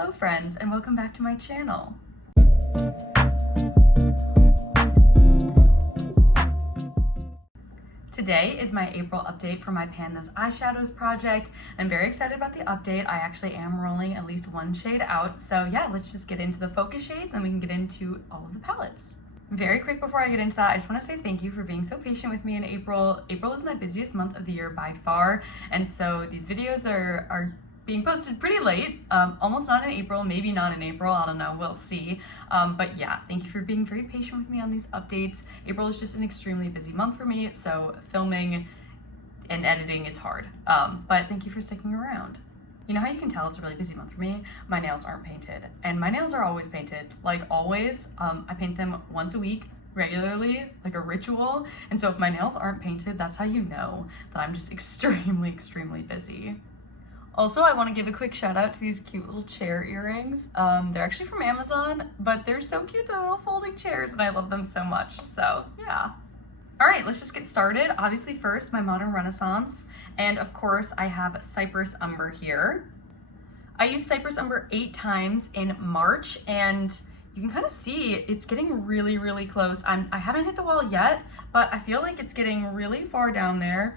Hello friends, and welcome back to my channel. Today is my April update for my Pan Those Eyeshadows project. I'm very excited about the update. I actually am rolling at least one shade out. So yeah, let's just get into the focus shades and we can get into all of the palettes. Very quick before I get into that, I just want to say thank you for being so patient with me in April. April is my busiest month of the year by far, and so these videos are being posted pretty late, almost not in April, maybe not in April, I don't know, we'll see. But yeah, thank you for being very patient with me on these updates. April is just an extremely busy month for me, so filming and editing is hard, but thank you for sticking around. You know how you can tell it's a really busy month for me? My nails aren't painted, and my nails are always painted, like always. I paint them once a week, regularly, like a ritual, and so if my nails aren't painted, that's how you know that I'm just extremely busy. Also, I want to give a quick shout out to these cute little chair earrings. They're actually from Amazon, but they're so cute, they're little folding chairs, and I love them so much, so yeah. All right, let's just get started. Obviously first, my Modern Renaissance, and of course I have Cypress Umber here. I used Cypress Umber 8 times in March, and you can kind of see it's getting really close. I haven't hit the wall yet, but I feel like it's getting really far down there.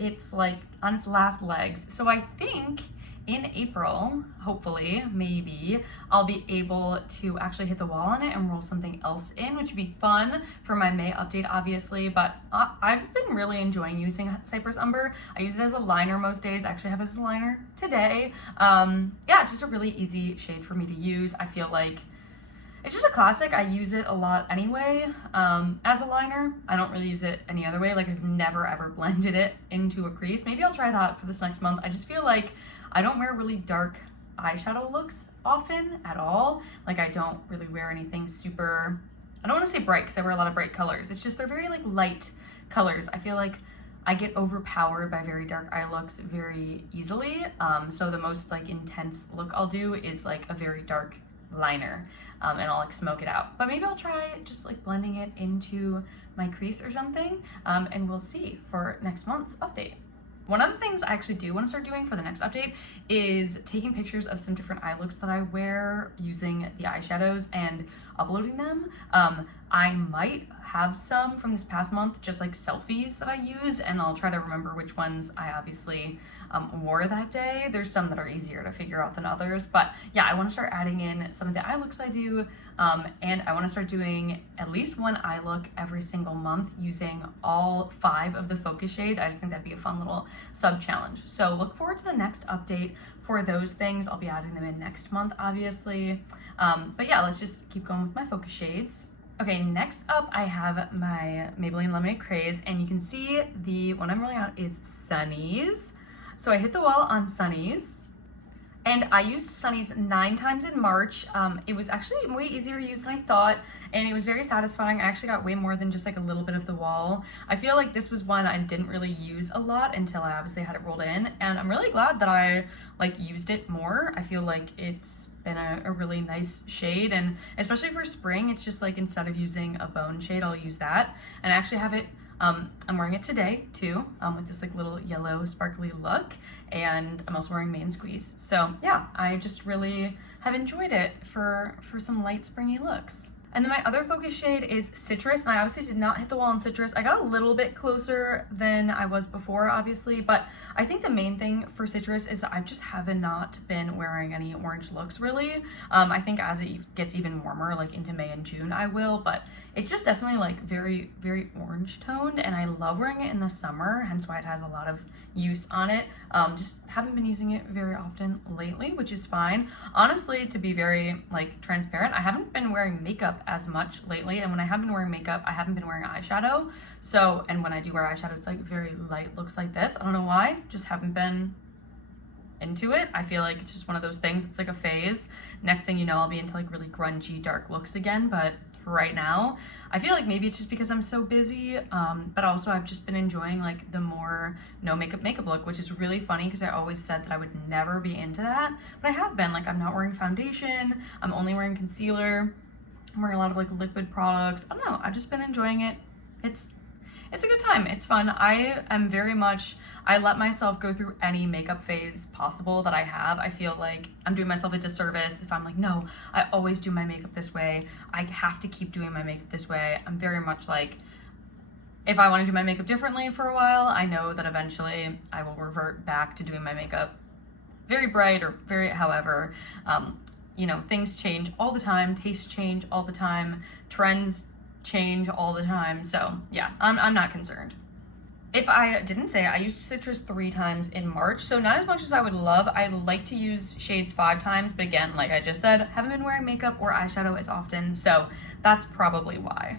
It's like on its last legs. So I think in April, hopefully, maybe, I'll be able to actually hit the wall on it and roll something else in, which would be fun for my May update, obviously, but I've been really enjoying using Cypress Umber. I use it as a liner most days. I actually have it as a liner today. Yeah, it's just a really easy shade for me to use. I feel like it's just a classic. I use it a lot anyway, as a liner. I don't really use it any other way. Like, I've never ever blended it into a crease. Maybe I'll try that for this next month. I just feel like I don't wear really dark eyeshadow looks often at all. Like, I don't really wear anything super, I don't want to say bright because I wear a lot of bright colors. It's just they're very like light colors. I feel like I get overpowered by very dark eye looks very easily. So the most like intense look I'll do is like a very dark liner, and I'll like smoke it out. But maybe I'll try just like blending it into my crease or something, and we'll see for next month's update. One of the things I actually do want to start doing for the next update is taking pictures of some different eye looks that I wear using the eyeshadows and uploading them. I might have some from this past month, just like selfies that I use, and I'll try to remember which ones I obviously wore that day. There's some that are easier to figure out than others, but yeah, I want to start adding in some of the eye looks I do, and I want to start doing at least one eye look every single month using all 5 of the focus shades. I just think that'd be a fun little sub challenge. So look forward to the next update for those things. I'll be adding them in next month, obviously. But yeah, let's just keep going with my focus shades. Okay, next up I have my Maybelline Lemonade Craze, and you can see the one I'm rolling out is Sunnies. So I hit the wall on Sunnies, and I used Sunnies 9 times in March. It was actually way easier to use than I thought, and it was very satisfying. I actually got way more than just like a little bit of the wall. I feel like this was one I didn't really use a lot until I obviously had it rolled in, and I'm really glad that I like used it more. I feel like it's been a really nice shade, and especially for spring, it's just like instead of using a bone shade, I'll use that. And I actually have it, I'm wearing it today too, with this like little yellow sparkly look, and I'm also wearing Main Squeeze. So yeah, I just really have enjoyed it for some light springy looks. And then my other focus shade is Citrus, and I obviously did not hit the wall on Citrus. I got a little bit closer than I was before, obviously, but I think the main thing for Citrus is that I just have not been wearing any orange looks, really. I think as it gets even warmer, like into May and June, I will, but it's just definitely like very orange toned, and I love wearing it in the summer, hence why it has a lot of use on it. Just haven't been using it very often lately, which is fine. Honestly, to be very like transparent, I haven't been wearing makeup as much lately, and when I have been wearing makeup, I haven't been wearing eyeshadow. So, and when I do wear eyeshadow, it's like very light looks like this. I don't know why, just haven't been into it. I feel like it's just one of those things. It's like a phase. Next thing you know, I'll be into like really grungy dark looks again, but for right now, I feel like maybe it's just because I'm so busy, but also I've just been enjoying like the more no makeup look, which is really funny because I always said that I would never be into that, but I have been. Like, I'm not wearing foundation, I'm only wearing concealer, I'm wearing a lot of like liquid products. I don't know, I've just been enjoying it. it's a good time. It's fun. I am very much, I let myself go through any makeup phase possible that I have. I feel like I'm doing myself a disservice if I'm like, no, I always do my makeup this way. I have to keep doing my makeup this way. I'm very much like, if I want to do my makeup differently for a while, I know that eventually I will revert back to doing my makeup very bright or very however. You know, things change all the time, tastes change all the time, trends change all the time. So yeah, I'm not concerned. If I didn't say, I used Citrus 3 times in March, so not as much as I would love. I'd like to use shades 5 times, but again, like I just said, haven't been wearing makeup or eyeshadow as often, so that's probably why.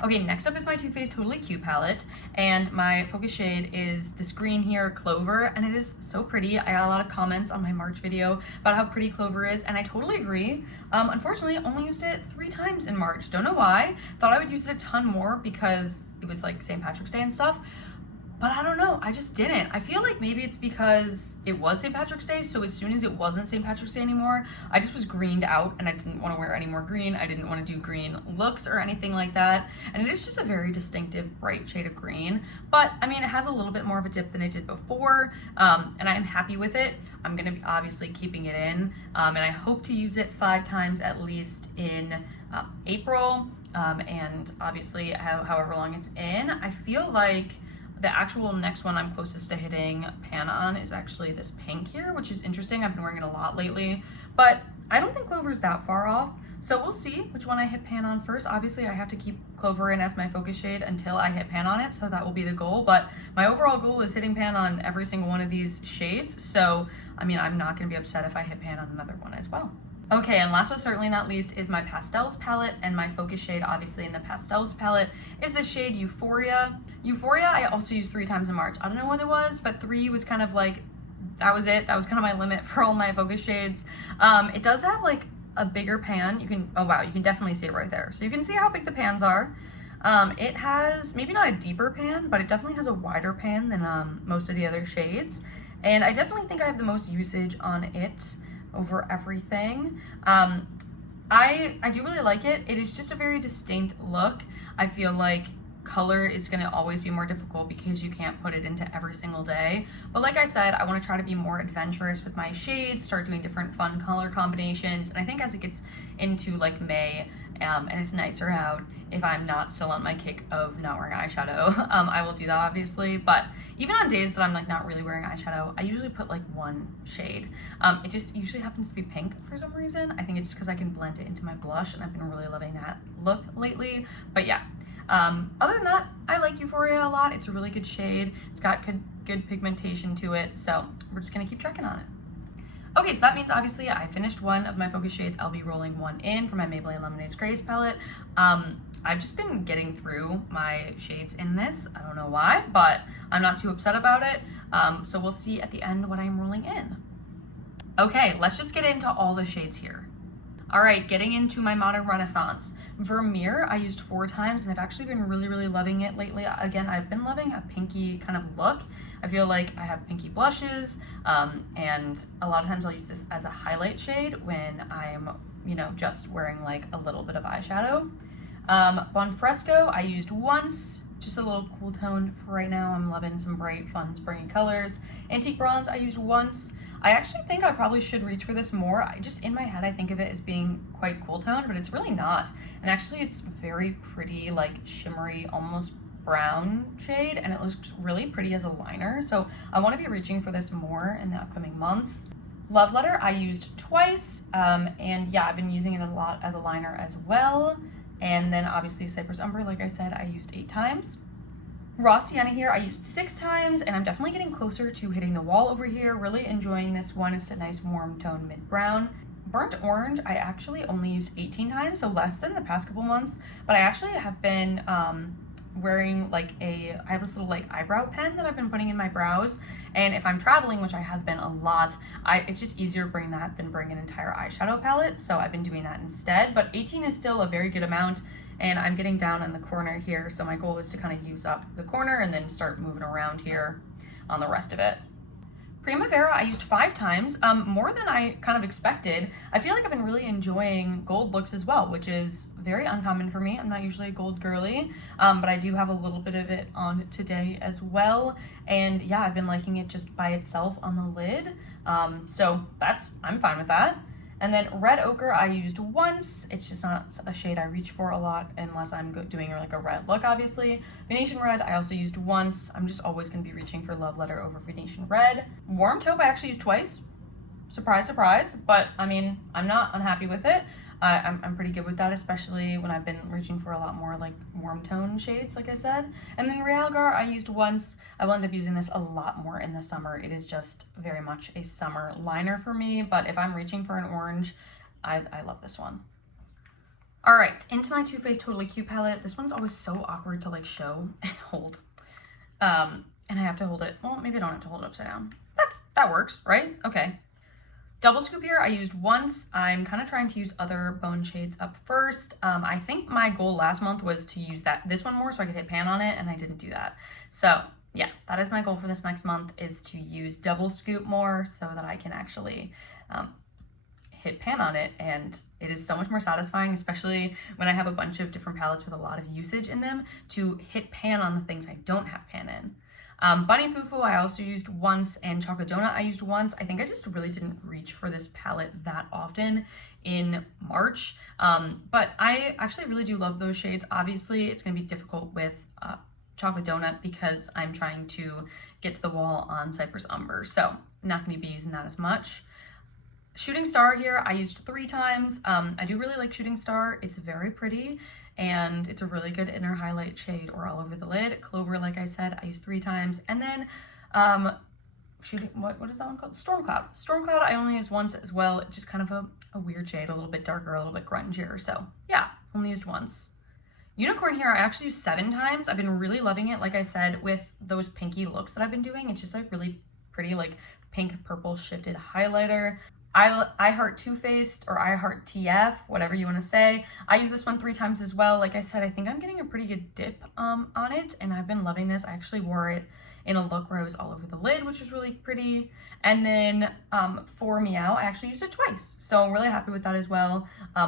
Okay, next up is my Too Faced Totally Cute palette, and my focus shade is this green here, Clover, and it is so pretty. I got a lot of comments on my March video about how pretty Clover is, and I totally agree. Unfortunately, I only used it 3 times in March. Don't know why. Thought I would use it a ton more because it was like St. Patrick's Day and stuff. But I don't know, I just didn't. I feel like maybe it's because it was St. Patrick's Day, so as soon as it wasn't St. Patrick's Day anymore, I just was greened out and I didn't want to wear any more green. I didn't want to do green looks or anything like that. And it is just a very distinctive, bright shade of green. But, I mean, it has a little bit more of a dip than it did before, and I'm happy with it. I'm going to be obviously keeping it in, and I hope to use it 5 times at least in April, and obviously however long it's in. I feel like the actual next one I'm closest to hitting pan on is actually this pink here, which is interesting. I've been wearing it a lot lately, but I don't think Clover's that far off. So we'll see which one I hit pan on first. Obviously, I have to keep Clover in as my focus shade until I hit pan on it, so that will be the goal. But my overall goal is hitting pan on every single one of these shades. So, I mean, I'm not gonna be upset if I hit pan on another one as well. Okay, and last but certainly not least is my Pastels palette, and my focus shade obviously in the Pastels palette is the shade Euphoria. Euphoria I also used 3 times in March. I don't know what it was, but 3 was kind of like, that was it. That was kind of my limit for all my focus shades. It does have like a bigger pan. You can, oh wow, you can definitely see it right there. So you can see how big the pans are. It has maybe not a deeper pan, but it definitely has a wider pan than most of the other shades. And I definitely think I have the most usage on it over everything. I do really like it. It is just a very distinct look. I feel like color is going to always be more difficult because you can't put it into every single day. But like I said, I want to try to be more adventurous with my shades, start doing different fun color combinations. And I think as it gets into like May, and it's nicer out, if I'm not still on my kick of not wearing eyeshadow, I will do that obviously. But even on days that I'm like not really wearing eyeshadow, I usually put like 1 shade. It just usually happens to be pink for some reason. I think it's just because I can blend it into my blush, and I've been really loving that look lately. But yeah, other than that, I like Euphoria a lot. It's a really good shade. It's got good pigmentation to it, so we're just gonna keep checking on it. Okay, so that means obviously I finished one of my focus shades. I'll be rolling one in for my Maybelline Lemonade Grace palette. I've just been getting through my shades in this. I don't know why, but I'm not too upset about it. So we'll see at the end what I'm rolling in. Okay, let's just get into all the shades here. All right, getting into my Modern Renaissance. Vermeer I used 4 times, and I've actually been really loving it lately. Again, I've been loving a pinky kind of look. I feel like I have pinky blushes, and a lot of times I'll use this as a highlight shade when I'm, you know, just wearing like a little bit of eyeshadow. Bonfresco I used once, just a little cool tone for right now. I'm loving some bright, fun, springy colors. Antique Bronze I used once. I actually think I probably should reach for this more. I just, in my head, I think of it as being quite cool toned, but it's really not. And actually it's very pretty, like shimmery, almost brown shade, and it looks really pretty as a liner. So I want to be reaching for this more in the upcoming months. Love Letter I used twice, and yeah, I've been using it a lot as a liner as well. And then obviously Cypress Umber, like I said, I used 8 times. Raw Sienna here I used 6 times, and I'm definitely getting closer to hitting the wall over here. Really enjoying this one. It's a nice warm tone mid-brown. Burnt Orange I actually only used 18 times, so less than the past couple months, but I actually have been wearing like I have this little like eyebrow pen that I've been putting in my brows, and if I'm traveling, which I have been a lot, it's just easier to bring that than bring an entire eyeshadow palette, so I've been doing that instead. But 18 is still a very good amount, and I'm getting down in the corner here, so my goal is to kind of use up the corner and then start moving around here on the rest of it. Primavera I used 5 times, more than I kind of expected. I feel like I've been really enjoying gold looks as well, which is very uncommon for me. I'm not usually a gold girly, but I do have a little bit of it on today as well. And yeah, I've been liking it just by itself on the lid. So I'm fine with that. And then red ochre I used once. It's just not a shade I reach for a lot unless I'm doing like a red look, obviously. Venetian red I also used once. I'm just always going to be reaching for Love Letter over Venetian red. Warm taupe I actually used twice. Surprise, surprise. But I mean, I'm not unhappy with it. I'm pretty good with that, especially when I've been reaching for a lot more like warm tone shades, like I said. And then Realgar I used once. I will end up using this a lot more in the summer. It is just very much a summer liner for me, but if I'm reaching for an orange, I love this one. All right, into my Too Faced Totally Cute palette. This one's always so awkward to like show and hold. And I have to hold it, well, maybe I don't have to hold it upside down. That works, right? Okay. Double scoop here I used once. I'm kind of trying to use other bone shades up first. I think my goal last month was to use this one more so I could hit pan on it, and I didn't do that. So yeah, that is my goal for this next month, is to use double scoop more so that I can actually hit pan on it, and it is so much more satisfying, especially when I have a bunch of different palettes with a lot of usage in them, to hit pan on the things I don't have pan in. Bunny Fufu I also used once, and Chocolate Donut I used once. I think I just really didn't reach for this palette that often in March, but I actually really do love those shades. Obviously, it's going to be difficult with Chocolate Donut because I'm trying to get to the wall on Cypress Umber, so I'm not going to be using that as much. Shooting Star here I used 3 times. I do really like Shooting Star. It's very pretty, and it's a really good inner highlight shade or all over the lid. Clover, like I said, I used 3 times. And then what is that one called? Stormcloud. Stormcloud I only used once as well. It's just kind of a weird shade, a little bit darker, a little bit grungier. So yeah, only used once. Unicorn here I actually used 7 times. I've been really loving it, like I said, with those pinky looks that I've been doing. It's just like really pretty, like pink purple shifted highlighter. I Heart Too Faced, or I Heart TF, whatever you want to say. I use this one 3 times as well. Like I said, I think I'm getting a pretty good dip on it, and I've been loving this. I actually wore it in a look where it was all over the lid, which was really pretty. And then for Meow, I actually used it twice, so I'm really happy with that as well.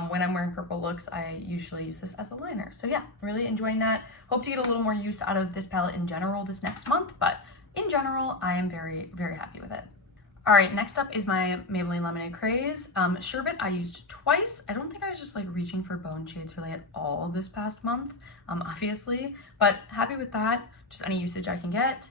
When I'm wearing purple looks, I usually use this as a liner. So yeah, really enjoying that. Hope to get a little more use out of this palette in general this next month, but in general, I am very, very happy with it. All right, next up is my Maybelline Lemonade Craze. Sherbet I used twice. I don't think I was just like reaching for bone shades really at all this past month, obviously, but happy with that. Just any usage I can get.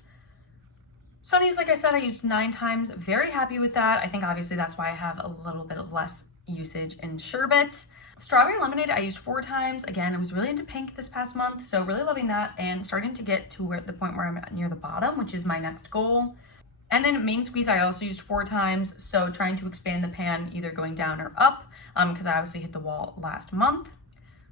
Sunnies, like I said, I used 9 times. Very happy with that. I think obviously that's why I have a little bit of less usage in Sherbet. Strawberry Lemonade I used 4 times. Again, I was really into pink this past month, so really loving that and starting to get to the point where I'm near the bottom, which is my next goal. And then Main Squeeze I also used 4 times, so trying to expand the pan either going down or up, because I obviously hit the wall last month.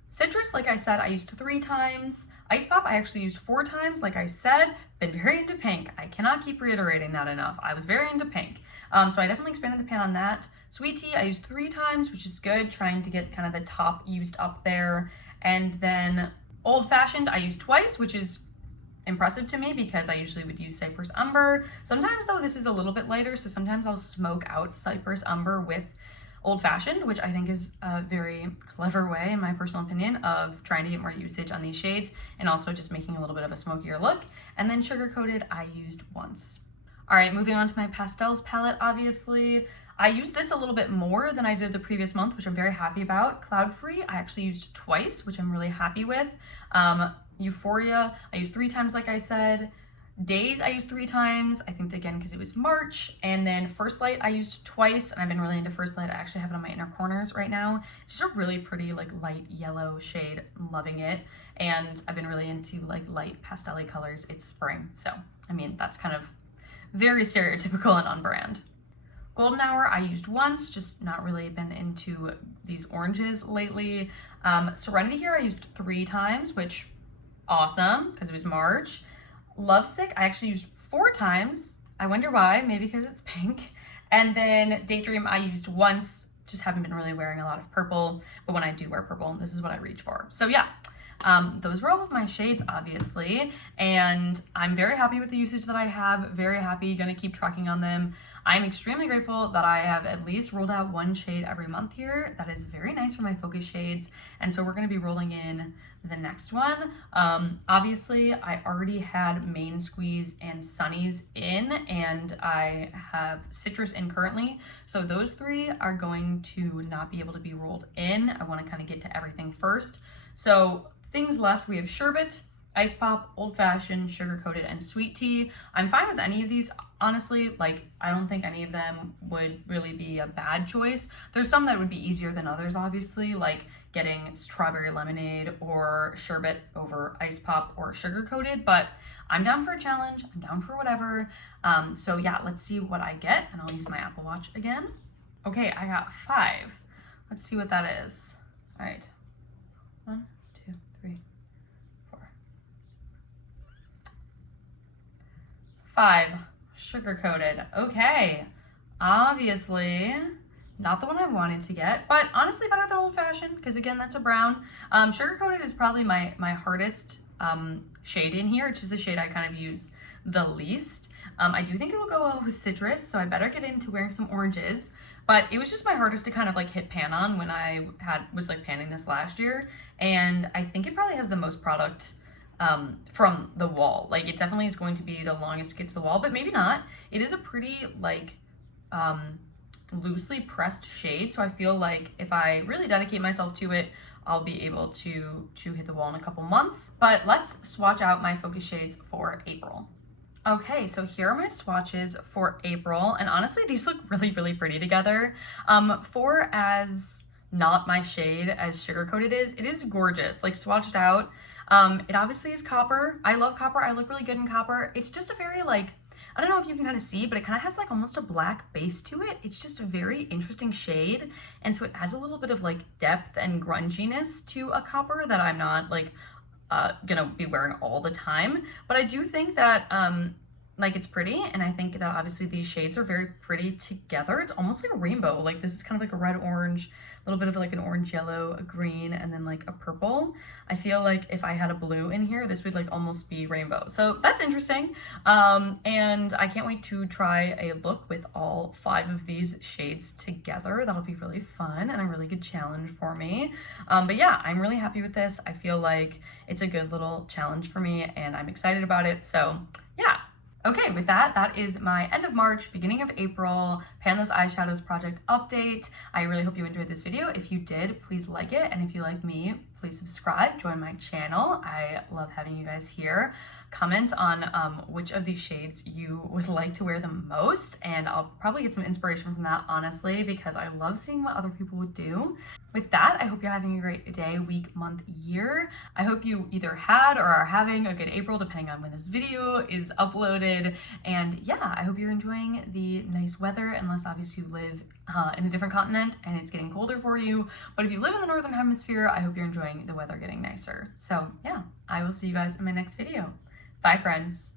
Citrus, like I said, I used 3 times. Ice Pop I actually used 4 times, like I said. Been very into pink. I cannot keep reiterating that enough. I was very into pink. So I definitely expanded the pan on that. Sweet Tea I used 3 times, which is good, trying to get kind of the top used up there. And then Old Fashioned I used twice, which is impressive to me because I usually would use Cypress Umber. Sometimes though this is a little bit lighter, so sometimes I'll smoke out Cypress Umber with Old Fashioned, which I think is a very clever way, in my personal opinion, of trying to get more usage on these shades and also just making a little bit of a smokier look. And then Sugar Coated I used once. All right, moving on to my Pastels palette, obviously. I used this a little bit more than I did the previous month, which I'm very happy about. Cloud Free I actually used twice, which I'm really happy with. Euphoria I used 3 times, like I said. Days I used 3 times, I think again because it was March. And then First Light I used twice, and I've been really into First Light. I actually have it on my inner corners right now. It's just a really pretty like light yellow shade. I'm loving it. And I've been really into like light pastel-y colors. It's spring, so I mean that's kind of very stereotypical and on brand. Golden Hour I used once, just not really been into these oranges lately. Serenity here I used 3 times, which awesome because it was March. Lovesick I actually used 4 times. I wonder why, maybe because it's pink. And then Daydream I used once, just haven't been really wearing a lot of purple, but when I do wear purple, this is what I reach for. So yeah, those were all of my shades, obviously, and I'm very happy with the usage that I have, very happy, gonna keep tracking on them. I'm extremely grateful that I have at least rolled out one shade every month here. That is very nice for my focus shades, and so we're gonna be rolling in the next one. Obviously, I already had Main Squeeze and Sunnies in, and I have Citrus in currently, so those three are going to not be able to be rolled in. I wanna kind of get to everything first. So things left, we have Sherbet, Ice Pop, Old Fashioned, Sugar Coated, and Sweet Tea. I'm fine with any of these, honestly. Like, I don't think any of them would really be a bad choice. There's some that would be easier than others, obviously, like getting Strawberry Lemonade or Sherbet over Ice Pop or Sugar Coated, but I'm down for a challenge. I'm down for whatever. So yeah, let's see what I get, and I'll use my Apple Watch again. Okay, I got 5. Let's see what that is. All right. 1, 2, 3, 4. 5. Sugar Coated. Okay. Obviously, not the one I wanted to get, but honestly better than Old Fashioned, because again, that's a brown. Sugar Coated is probably my hardest shade in here. It's just the shade I kind of use the least. I do think it will go well with Citrus, so I better get into wearing some oranges. But it was just my hardest to kind of like hit pan on when I was like panning this last year, and I think it probably has the most product from the wall. Like, it definitely is going to be the longest to get to the wall, but maybe not. It is a pretty like loosely pressed shade, so I feel like if I really dedicate myself to it, I'll be able to hit the wall in a couple months. But let's swatch out my focus shades for April. Okay, so here are my swatches for April, and honestly, these look really, really pretty together. For as not my shade as Sugar Coated is, it is gorgeous, like swatched out. It obviously is copper. I love copper. I look really good in copper. It's just a very like, I don't know if you can kind of see, but it kind of has like almost a black base to it. It's just a very interesting shade, and so it adds a little bit of like depth and grunginess to a copper that I'm not like gonna be wearing all the time. But I do think that like it's pretty, and I think that obviously these shades are very pretty together. It's almost like a rainbow. Like, this is kind of like a red orange, a little bit of like an orange yellow, a green, and then like a purple. I feel like if I had a blue in here, this would like almost be rainbow. So that's interesting. And I can't wait to try a look with all 5 of these shades together. That'll be really fun and a really good challenge for me. But yeah, I'm really happy with this. I feel like it's a good little challenge for me, and I'm excited about it. So yeah. Okay, with that, that is my end of March, beginning of April Pastels Eyeshadows project update. I really hope you enjoyed this video. If you did, please like it, and if you like me, please subscribe, join my channel. I love having you guys here. Comment on which of these shades you would like to wear the most, and I'll probably get some inspiration from that, honestly, because I love seeing what other people would do. With that, I hope you're having a great day, week, month, year. I hope you either had or are having a good April, depending on when this video is uploaded. And yeah, I hope you're enjoying the nice weather, unless obviously you live in a different continent and it's getting colder for you. But if you live in the Northern Hemisphere, I hope you're enjoying the weather getting nicer. So yeah, I will see you guys in my next video. Bye, friends.